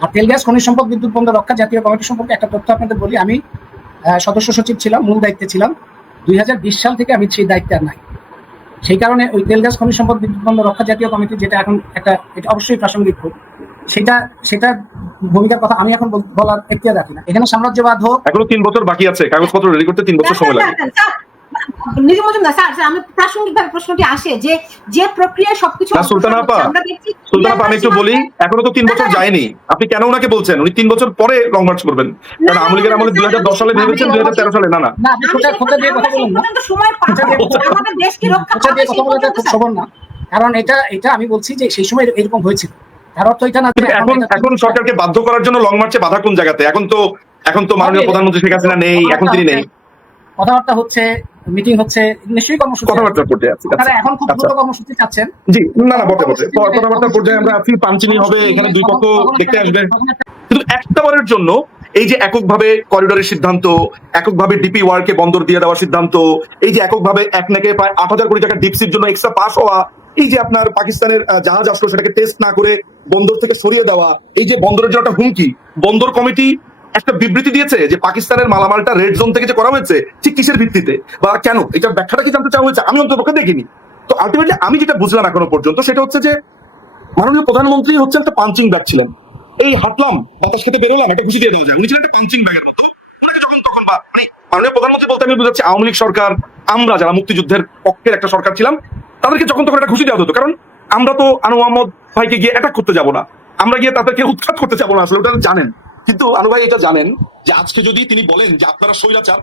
আর তেল গ্যাস খনিজ সম্পদ বিদ্যুৎ বন্দর রক্ষা জাতীয় কমিটি সম্পর্কে একটা তথ্য আপনাদের বলি। আমি আহ, সদস্য সচিব ছিলাম মূল দায়িত্বে ছিলাম। দুই হাজার বিশ সাল থেকে আমি সেই দায়িত্বে আর নাই। সেই কারণে ওই তেল গ্যাস খনিজ সম্পদ বিদ্যুৎ বন্দর রক্ষা জাতীয় কমিটি যেটা এখন একটা এটা অবশ্যই প্রাসঙ্গিক খুব সেটা সেটা ভূমিকার কথা আমি এখন বলার এখতিয়ার রাখি না। এখানে সাম্রাজ্যবাদ হোক এখনও তিন বছর বাকি আছে কাগজপত্র রেডি করতে তিন বছর সময় লাগে। মজুমদার স্যার স্যার, আমি প্রাসঙ্গিক ভাবে প্রশ্নটি আসে যে যে প্রক্রিয়ায় সবকিছু আমি একটু বলি এখনও তো তিন বছর যায়নি। আপনি কেন ওনাকে বলছেন? উনি তিন বছর পরে লং মার্চ করবেন। কারণ আওয়ামী লীগের আমলে দুই হাজার দশ সালে ভেবেছেন দুই হাজার তেরো সালে? না না। আমাদের দেশকে রক্ষা কারণ এটা এটা আমি বলছি যে সেই সময় এরকম হয়েছিল। তার অর্থ এটা না এখন এখন সরকারকে বাধ্য করার জন্য লং মার্চে বাধা কোন জায়গাতে? এখন তো এখন তো মাননীয়। প্রধানমন্ত্রী শেখ হাসিনা নেই এখন তিনি নেই। কথাবার্তা হচ্ছে মিটিং হচ্ছে নিশ্চয়ই কর্মসূচি যাচ্ছি আপনারা এখন খুব আচ্ছা। দ্রুত কর্মসূচি চাচ্ছেন। জি না না বটে বটে কথাবার্তার পর্যায়ে আমরা আছি পাঞ্চিনি হবে এখানে দুই পক্ষ দেখতে আসবে। কিন্তু একটা বারের জন্য এই যে এককভাবে করিডোরের সিদ্ধান্ত এককভাবে ডিপি ওয়ার্কে বন্দর দিয়ে দেওয়ার সিদ্ধান্ত এই যে এককভাবে এক নাকে প্রায় আট হাজার কোটি টাকা ডিপসির জন্য এক্সট্রা পাস হওয়া এই যে আপনার পাকিস্তানের জাহাজ আসলো সেটাকে টেস্ট না করে বন্দর থেকে সরিয়ে দেওয়া এই যে বন্দরের জন্য একটা হুমকি বন্দর কমিটি একটা বিবৃতি দিয়েছে যে পাকিস্তানের মালামালটা রেড জোন থেকে যে করা হয়েছে, ঠিক কিসের ভিত্তিতে? বা কেন? এটা ব্যাখ্যাটা কি জানতে চাওয়া হয়েছে? আমি অন্তপক্ষে দেখিনি। তো আলটিমেটলি আমি যেটা বুঝলাম এখনও পর্যন্ত সেটা হচ্ছে যে মাননীয় প্রধানমন্ত্রী হচ্ছে একটা পাঞ্চিং ব্যাগ ছিলেন। এই হাঁটলাম বাতাস খেতে বেরোলাম, একটা খুশি দিয়ে দেওয়া যায়। উনি ছিলেন একটা পাঞ্চিং ব্যাগের মতো। ওনাকে যখন তখন মানে মাননীয় প্রধানমন্ত্রী বলতে আমি বুঝাচ্ছি, আওয়ামী লীগ সরকার, আমরা যারা মুক্তিযুদ্ধের পক্ষের একটা সরকার ছিলাম, তাদেরকে যখন তখন একটা খুশি দেওয়া হতো। কারণ আমরা তো আনু মোহাম্মদ ভাইকে গিয়ে অ্যাটাক করতে যাব না। আমরা গিয়ে তাদেরকে উৎখাত করতে যাব না, আসলে ওটা জানেন। কিন্তু আনু ভাই এটা জানেন যে আজকে যদি তিনি বলেন যে আপনারা স্বৈরাচার,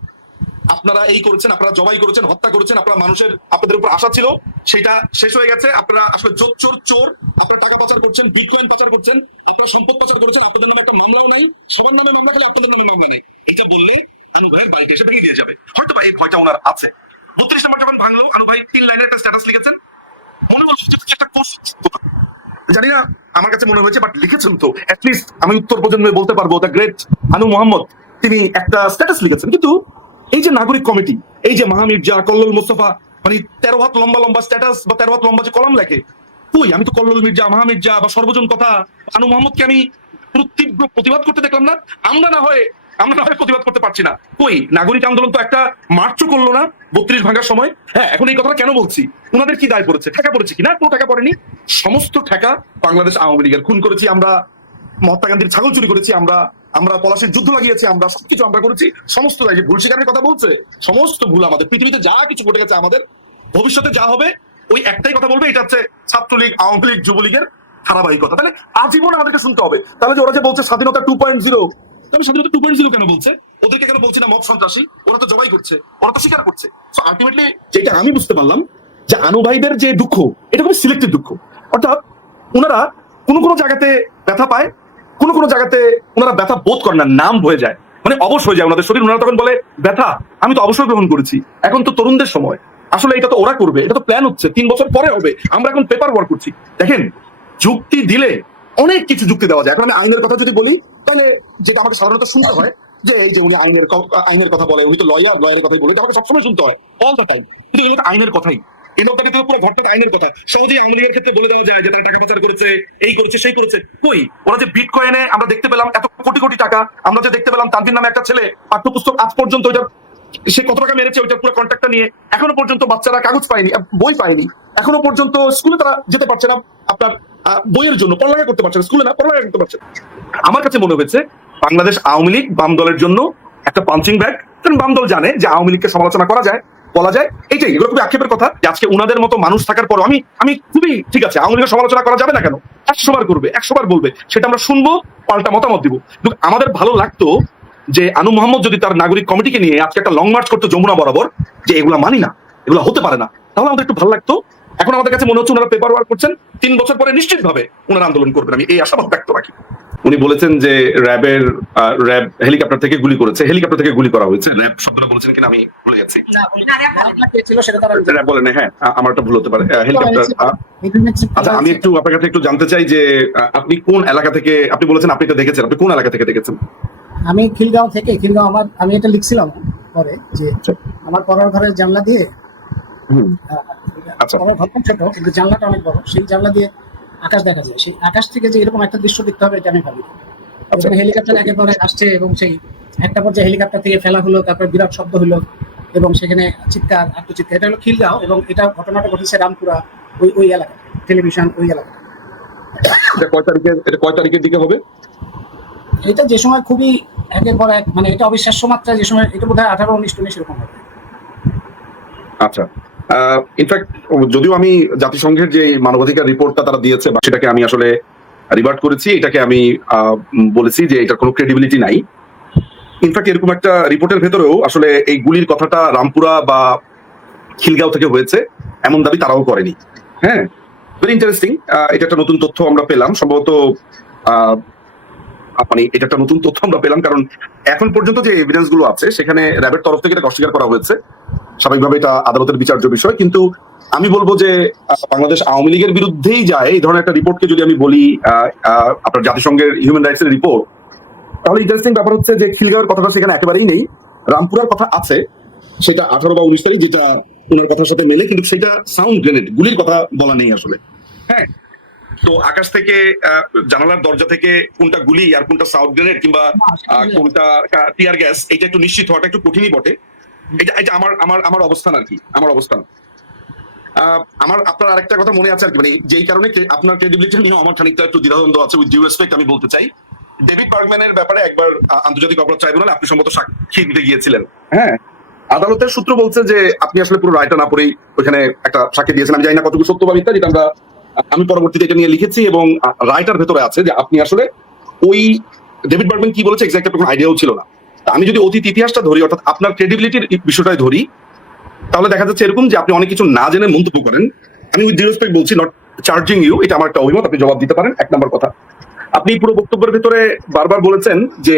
আপনারা এই করেছেন, আপনারা জবাই করেছেন, হত্যা করেছেন, আপনারা মানুষের, আপনাদের উপর আশা ছিল, সেটা শেষ হয়ে গেছে, আপনারা আসলে চোর চোর চোর আপনারা টাকা পাচার করছেন বিটকয়েন পাচার করছেন, আপনারা সম্পদ পাচার করেছেন, আপনাদের নামে একটা মামলাও নাই, সবার নামে মামলা খেলে আপনাদের নামে মামলা নেই। এটা বললে আনু ভাইয়ের বাড়িতে এসে ভেঙে দিয়ে যাবে। হয়তো এই ভয়টা ওনার আছে। বত্রিশ নম্বর যখন ভাঙলো আনু ভাই তিন লাইনের একটা স্ট্যাটাস লিখেছেন। মনে হলো একটা কোর্স জানি না, আমার কাছে মনে হয়েছে বাট লিখেছেন তো। অ্যাটলিস্ট আমি উত্তর প্রজন্মে বলতে পারব দ্য গ্রেট আনু মোহাম্মদ তিনি একটা স্ট্যাটাস লিখেছেন। কিন্তু এই যে নাগরিক কমিটি, এই যে মাহা মির্জা কল্লোল মোস্তফা মানে তেরো হাত লম্বা লম্বা স্ট্যাটাস বা তেরো হাত লম্বা যে কলম লেখে, কই? আমি তো কল্লোল মির্জা মাহা মির্জা বা সর্বজন কথা আনু মোহাম্মদকে আমি তীব্র প্রতিবাদ করতে দেখলাম না। আমরা না হয় আমরা না প্রতিবাদ করতে পারছি না। কই? নাগরিক আন্দোলন তো একটা মার্চও করল না, বত্রিশ ভাঙার সময়। হ্যাঁ এখন এই কথাটা কেন বলছি? ওনাদের কি দায় পড়েছে? ঠেকা পড়েছে কি? না, কোনো টাকা পড়েনি। সমস্ত ঠেকা বাংলাদেশ আওয়ামী লীগের। খুন করেছি আমরা, মহাত্মা গান্ধীর ছাগল চুরি করেছি আমরা আমরা পলাশের যুদ্ধ লাগিয়েছি আমরা, সবকিছু আমরা করেছি। সমস্ত দায় ভুল স্বীকারের কথা বলছে, সমস্ত ভুল আমাদের। পৃথিবীতে যা কিছু ঘটে গেছে আমাদের, ভবিষ্যতে যা হবে, ওই একটাই কথা বলবে, এটা হচ্ছে ছাত্রলীগ, আওয়ামী লীগ, যুবলীগের ধারাবাহিকতা। তাহলে আজীবন আমাদেরকে শুনতে হবে। তাহলে যে ওরা যে বলছে স্বাধীনতা টু পয়েন্ট জিরো তাহলে স্বাধীনতা টু পয়েন্ট জিরো কেন বলছে? ওদেরকে কেন বলছি না সন্ত্রাসী? ওরা তো জবাই করছে। ওরা তো স্বীকার করছে। আলটিমেটলি যেটা আমি বুঝতে পারলাম, যে আনু ভাইদের যে দুঃখ, এটা দুঃখ। অর্থাৎ ওনারা কোনো কোনো জায়গাতে ব্যথা পায়, কোনো কোনো জায়গাতে ওনারা ব্যথা বোধ না, নাম হয়ে যায়। মানে অবশ হয়ে যায় ওনাদের শরীর। ওনারা তখন বলে, ব্যথা, আমি তো অবসর গ্রহণ করেছি। এখন তো তরুণদের সময়। আসলে এটা তো ওরা করবে। এটা তো প্ল্যান হচ্ছে। তিন বছর পরে হবে। আমরা এখন পেপার ওয়ার্ক করছি। দেখেন, যুক্তি দিলে অনেক কিছু যুক্তি দেওয়া যায়। এখন আমি আইনের কথা যদি বলি, তাহলে যেটা আমাকে সাধারণত শুনতে হয়, যে এই যে উনি আইনের আইনের কথা বলে, উনি তো লয়ার লয়ারের কথাই বলে আমাকে সবসময় শুনতে হয় অল দ্য টাইম কিন্তু এই আইনের কথাই। এই লোকটাকে পুরো আইনের কথা। সহজেই ক্ষেত্রে বলে দেওয়া যায় যে তারা টাকা পাচার করেছে, এই করেছে, সেই করেছে। কই? ওরা যে বিট কয়েনে আমরা দেখতে পেলাম এত কোটি কোটি টাকা, আমরা যে দেখতে পেলাম তানভীর নামে একটা ছেলে, পাঠ্যপুস্তক আজ পর্যন্ত ওইটা সে কত টাকা মেরেছে পুরো কন্ট্রাক্টটা নিয়ে। এখনও পর্যন্ত বাচ্চারা কাগজ পায়নি, বই পায়নি। এখনও পর্যন্ত স্কুলে তারা যেতে পারছে না। আপনার বইয়ের জন্য পড়ালেখা করতে পারছে না, স্কুলে না, পড়ালেখা করতে পারছে আমার কাছে মনে হয়েছে, বাংলাদেশ আওয়ামী লীগ বাম দলের জন্য একটা পাঞ্চিং ব্যাগ কারণ বাম দল জানে যে আওয়ামী লীগকে সমালোচনা করা যায়, বলা যায়। এইটাই, এগুলো খুবই আক্ষেপের কথা। যে আজকে উনাদের মতো মানুষ থাকার পর আমি আমি খুবই ঠিক আছে, আওয়ামী লীগের সমালোচনা করা যাবে না কেন? একশো বার করবে, একশো বার বলবে, সেটা আমরা শুনব, পাল্টা মতামত দিব। কিন্তু আমাদের ভালো লাগতো যে আনু মোহাম্মদ যদি তার নাগরিক কমিটিকে নিয়ে আজকে একটা লং মার্চ করতো যমুনা বরাবর, যে এগুলা মানি না, এগুলো হতে পারে না। তাহলে আমাদের একটু ভালো লাগতো। এখন আমাদের কাছে মনে হচ্ছে ওনারা পেপার ওয়ার্ক করছেন। তিন বছর পরে নিশ্চিত ভাবে ওনারা আন্দোলন করবেন। আমি এই আশাবাদ ব্যক্ত রাখি। উনি বলেছেন যে র্যাবের র্যাব হেলিকপ্টার থেকে গুলি করেছে। হেলিকপ্টার থেকে গুলি করা হয়েছে। র্যাব শব্দটা বলেছেন কিনা আমি ভুলে যাচ্ছি না, উনি মামলা কে ছিল সেটা তারা র্যাব বলেন হ্যাঁ আমার একটা ভুল হতে পারে। হেলিকপ্টার আচ্ছা আমি একটু আপনার কাছে একটু জানতে চাই যে আপনি কোন এলাকা থেকে আপনি বলেছেন আপনি এটা দেখেছেন। আপনি কোন এলাকা থেকে দেখেছেন? আমি খিলগাঁও থেকে খিলগাঁও আমার আমি এটা লিখছিলাম পরে যে আমার পড়ার ঘরের জানলা দিয়ে আচ্ছা। আমার ঘর ছোট কিন্তু জানলাটা অনেক বড়। সেই জানলা দিয়ে আকাশ দেখা যায়। সেই আকাশ থেকে যে এরকম একটা দৃশ্য দেখতে হবে এটা আমি ভাবি। আচ্ছা। হেলিকপ্টার একেবারে আসছে এবং সেই একটা পর্যায়ে হেলিকপ্টার থেকে ফেলা হলো তারপর বিরাট শব্দ হলো এবং সেখানে চিৎকার আত্মচিৎকার। এটা হলো খিলগাঁও এবং এটা ঘটনাটা ঘটেছে রামপুরা ওই ওই এলাকা টেলিভিশন ওই এলাকা। এটা কয় তারিখে এটা কয় তারিখের দিকে হবে? এটা যে সময় খুবই একের পর এক মানে এটা অবিশ্বাস্য মাত্রায় যে সময় এটা বোধ হয় আঠারো উনিশ উনিশ এরকম হবে। আচ্ছা। ইনফ্যাক্ট যদিও আমি জাতিসংঘের যে মানবাধিকার রিপোর্টটা তারা দিয়েছে সেটাকে আমি আসলে রিভার্ট করেছি, এটাকে আমি বলেছি যে এটার কোনো ক্রেডিবিলিটি নাই। ইনফ্যাক্ট এরকম একটা রিপোর্টের ভেতরেও আসলে এই গুলির কথাটা রামপুরা বা খিলগাঁও থেকে হয়েছে, এমন দাবি তারাও করেনি। হ্যাঁ ভেরি ইন্টারেস্টিং এটা একটা নতুন তথ্য আমরা পেলাম। সম্ভবত মানে এটা একটা নতুন তথ্য আমরা পেলাম, কারণ এখন পর্যন্ত যে এভিডেন্সগুলো আছে, সেখানে র্যাবের তরফ থেকে এটা অস্বীকার করা হয়েছে। স্বাভাবিকভাবে এটা আদালতের বিচার্য বিষয়, কিন্তু আমি বলব যে বাংলাদেশ আওয়ামী লীগের বিরুদ্ধেই যায় এই ধরনের একটা রিপোর্টকে যদি আমি বলি আপনার জাতিসংঘের হিউম্যান রাইটস এর রিপোর্ট, তাহলে ইন্টারেস্টিং ব্যাপার হচ্ছে যে খিলগাঁওয়ের কথাটা সেখানে একেবারেই নেই। রামপুরার কথা আছে, সেটা আঠারো বা উনিশ তারিখ যেটা ওনার কথার সাথে মেলে, কিন্তু সেটা সাউন্ড গ্রেনেড গুলির কথা বলা নেই আসলে। হ্যাঁ তো আকাশ থেকে জানালার দরজা থেকে কোনটা গুলি আর কোনটা সাউথ গ্রেনেড কিংবা কোনটা টিয়ার গ্যাস এটা একটু নিশ্চিত হওয়াটা একটু কঠিনই বটে। এটা এটা আমার আমার আমার অবস্থান আর কি। আমার অবস্থান। আমার আপনার আরেকটা কথা মনে আছে আর কি মানে যেই কারণে আপনার ক্রেডিবিলিটি নিয়ে আমার খানিকটা একটু দ্বিধাদ্বন্দ্ব আছে উইথ রেসপেক্ট আমি বলতে চাই। ডেভিড বার্গম্যানের ব্যাপারে একবার আন্তর্জাতিক অপরাধ ট্রাইব্যুনালে আপনি সম্ভবত সাক্ষী দিতে গিয়েছিলেন। হ্যাঁ। আদালতের সূত্র বলছে যে, আপনি আসলে পুরো রায়টা না পড়েই ওখানে একটা সাক্ষী দিয়েছেন। আমি জানি না কতটুকু সত্য বা মিথ্যা আমরা, আমি পরবর্তীতে এটা নিয়ে লিখেছি এবং রায়টার ভেতরে আছে যে, আপনি আসলে ওই ডেভিড বার্গম্যান কি বলেছে এক্সাক্ট কোনো আইডিয়াও ছিল না। আমি যদি অতীত ইতিহাসটা ধরি, অর্থাৎ আপনার ক্রেডিবিলিটির বিষয়টাই ধরি, তাহলে দেখা যাচ্ছে এরকম যে আপনি অনেক কিছু না জেনে মন্তব্য করেন। আমি উইথ রেসপেক্ট বলছি নট চার্জিং ইউ এটা আমার একটা অভিমত, আপনি জবাব দিতে পারেন, এক নম্বর কথা। আপনি পুরো বক্তব্যের ভেতরে বারবার বলেছেন যে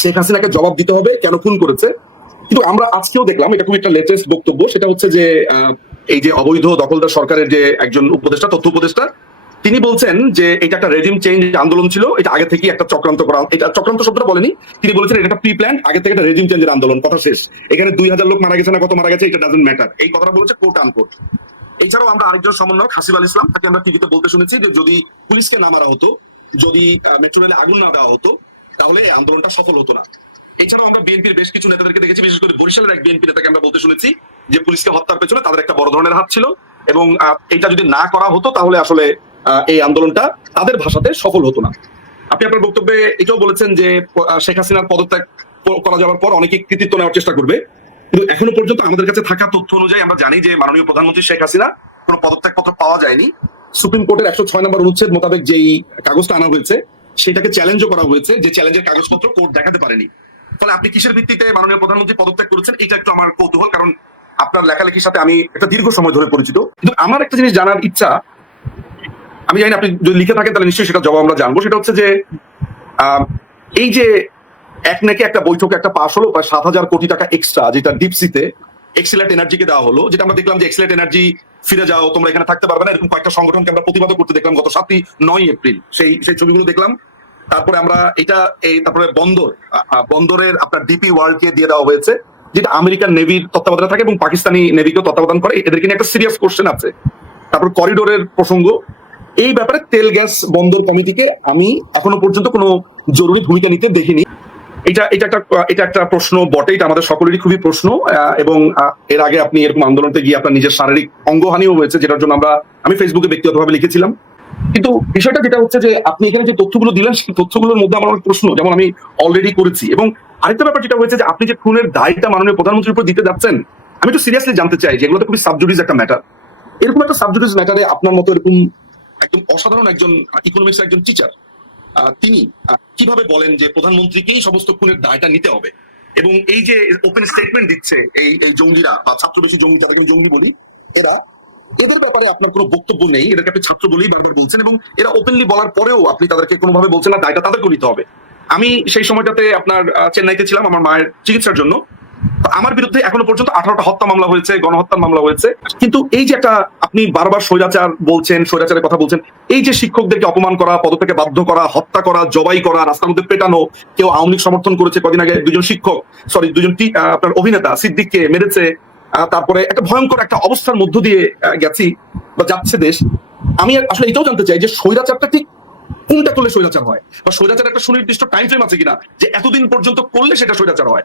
শেখ হাসিনাকে জবাব দিতে হবে, কেন খুন করেছে। কিন্তু আমরা আজকেও দেখলাম, এটা খুব একটা লেটেস্ট বক্তব্য, সেটা হচ্ছে যে এই যে অবৈধ দখলদার সরকারের যে একজন উপদেষ্টা, তথ্য উপদেষ্টা তিনি বলছেন যে এটা একটা রেজিম চেঞ্জ আন্দোলন ছিল, এটা আগে থেকে একটা চক্রান্ত করা এটা চক্রান্ত শব্দটা বলেনি। তিনি বলেছেন এটা একটা প্রি প্ল্যান আগে থেকে একটা রেজিম চেঞ্জের আন্দোলন, কথা শেষ। এখানে দুই হাজার লোক মারা গেছে না, কত মারা গেছে, এটা ডাজন্ট ম্যাটার এই কথাটা বলেছে কোর্ট আনকোর্ট এছাড়াও আমরা আরেকজন সমন্বয়ক, হাসিব আল ইসলাম, তাকে আমরা টিভিতে বলতে শুনেছি যে যদি পুলিশকে না মারা হতো, যদি মেট্রো রেলে আগুন না দেওয়া হতো, তাহলে আন্দোলনটা সফল হতো না। এছাড়াও আমরা বিএনপির বেশ কিছু নেতাদেরকে দেখেছি, বিশেষ করে বরিশালের এক বিএনপি নেতাকে আমরা বলতে শুনেছি যে পুলিশকে হত্যার পেছনে তাদের একটা বড় ধরনের হাত ছিল এবং এটা যদি না করা হতো, তাহলে আসলে এই আন্দোলনটা তাদের ভাষাতে সফল হতো না। আপনি আপনার বক্তব্যে এটাও বলেছেন যে শেখ হাসিনার পদত্যাগ করা যাওয়ার পর অনেকে কৃতিত্ব নেওয়ার চেষ্টা করবে। কিন্তু এখনও পর্যন্ত আমাদের কাছে থাকা তথ্য অনুযায়ী আমরা জানি যে, মাননীয় প্রধানমন্ত্রী শেখ হাসিনা কোনো পদত্যাগ পত্র পাওয়া যায়নি। সুপ্রিম কোর্টের একশো ছয় নম্বর অনুচ্ছেদ মোতাবেক যেই কাগজটা আনা হয়েছে, সেটাকে চ্যালেঞ্জও করা হয়েছে যে চ্যালেঞ্জের কাগজপত্র কোর্ট দেখাতে পারেনি। ফলে আপনি কিসের ভিত্তিতে মাননীয় প্রধানমন্ত্রী পদত্যাগ করেছেন, এটা একটু আমার কৌতূহল, কারণ আপনার লেখালেখির সাথে আমি একটা দীর্ঘ সময় ধরে পরিচিত। কিন্তু আমার একটা জিনিস জানার ইচ্ছা আমি জানি আপনি যদি লিখে থাকেন, তাহলে নিশ্চয়ই সেটা জবাব আমরা জানব। সেটা হচ্ছে যে এই যে এক নাকি একটা বৈঠকে একটা পাশ হলো, প্রায় সাত হাজার কোটি টাকা এক্সট্রা যেটা ডিপসিতে এক্সিলেট এনার্জিকে দেওয়া হলো, যেটা আমরা দেখলাম যে এক্সিলেট এনার্জি ফিরে যাও, তোমরা এখানে থাকতে পারবে না, এরকম কয়েকটা সংগঠনকে আমরা প্রতিবাদ করতে দেখলাম গত সাতই নয় এপ্রিল। সেই সেই ছবিগুলো দেখলাম। তারপরে আমরা এটা, এই তারপরে বন্দর বন্দরের আপনার ডিপি ওয়ার্ল্ড কে দিয়ে দেওয়া হয়েছে, যেটা আমেরিকান নেভির তত্ত্বাবধানে থাকে এবং পাকিস্তানি নেভিকেও তত্ত্বাবধান করে। এদেরকে নিয়ে একটা সিরিয়াস কোশ্চেন আছে। তারপর করিডোরের প্রসঙ্গ। এই ব্যাপারে তেল গ্যাস বন্দর কমিটিকে আমি এখনও পর্যন্ত কোনো জরুরি ভূমিকা নিতে দেখিনি। এটা এটা একটা এটা একটা প্রশ্ন বটে, এটা আমাদের সকলেরই খুবই প্রশ্ন এবং এর আগে আপনি এরকম আন্দোলনতে গিয়ে আপনার নিজের শারীরিক অঙ্গহানিও হয়েছে, যেটার জন্য আমরা, আমি ফেসবুকে ব্যক্তিগতভাবে লিখেছিলাম। কিন্তু বিষয়টা যেটা হচ্ছে যে, আপনি এখানে যে তথ্যগুলো দিলেন, সেই তথ্যগুলোর মধ্যে আমার প্রশ্ন, যেমন আমি অলরেডি করেছি, এবং আরেকটা ব্যাপার যেটা হয়েছে যে, আপনি যে খুনের দায়টা মাননীয় প্রধানমন্ত্রীর উপর দিতে যাচ্ছেন, আমি একটু সিরিয়াসলি জানতে চাই যেগুলো তো খুবই সাবজুডিস একটা ম্যাটার এরকম একটা সাবজুডিস ম্যাটারে আপনার মতো এরকম একদম অসাধারণ একজন ইকোনমিক্স একজন টিচার তিনি কীভাবে বলেন যে প্রধানমন্ত্রীকেই সমস্ত খুনের দায়টা নিতে হবে? এবং এই যে ওপেন স্টেটমেন্ট দিচ্ছে এই জঙ্গিরা বা ছাত্র বেশি জঙ্গি, যাদেরকে আমি জঙ্গি বলি, এরা, এদের ব্যাপারে আপনার কোনো বক্তব্য নেই, এদেরকে আপনি ছাত্র বলেই বারবার বলছেন এবং এরা ওপেনলি বলার পরেও আপনি তাদেরকে কোনোভাবে বলছেন না, দায়টা তাদেরকে নিতে হবে। আমি সেই সময়টাতে আপনার চেন্নাইতে ছিলাম, আমার মায়ের চিকিৎসার জন্য। আমার বিরুদ্ধে এখনও পর্যন্ত আঠারোটা হত্যা মামলা হয়েছে গণহত্যার মামলা হয়েছে। কিন্তু এই যে একটা আপনি বারবার স্বৈরাচার বলছেন, স্বৈরাচারের কথা বলছেন, এই যে শিক্ষকদেরকে অপমান করা, পদত্যাগে বাধ্য করা, হত্যা করা, জবাই করা, রাস্তার মধ্যে পেটানো, কেউ আওয়ামী সমর্থন করেছে কদিন আগে দুজন শিক্ষক সরি দুজন আপনার অভিনেতা সিদ্দিককে মেরেছে তারপরে একটা ভয়ঙ্কর একটা অবস্থার মধ্য দিয়ে গেছি বা যাচ্ছে দেশ। আমি আসলে এটাও জানতে চাই যে স্বৈরাচারটা ঠিক কোনটা করলে স্বৈরাচার হয়? বা স্বৈরাচার একটা সুনির্দিষ্ট টাইম ফ্রেম আছে কিনা? যে এতদিন পর্যন্ত করলে সেটা স্বৈরাচার হয়।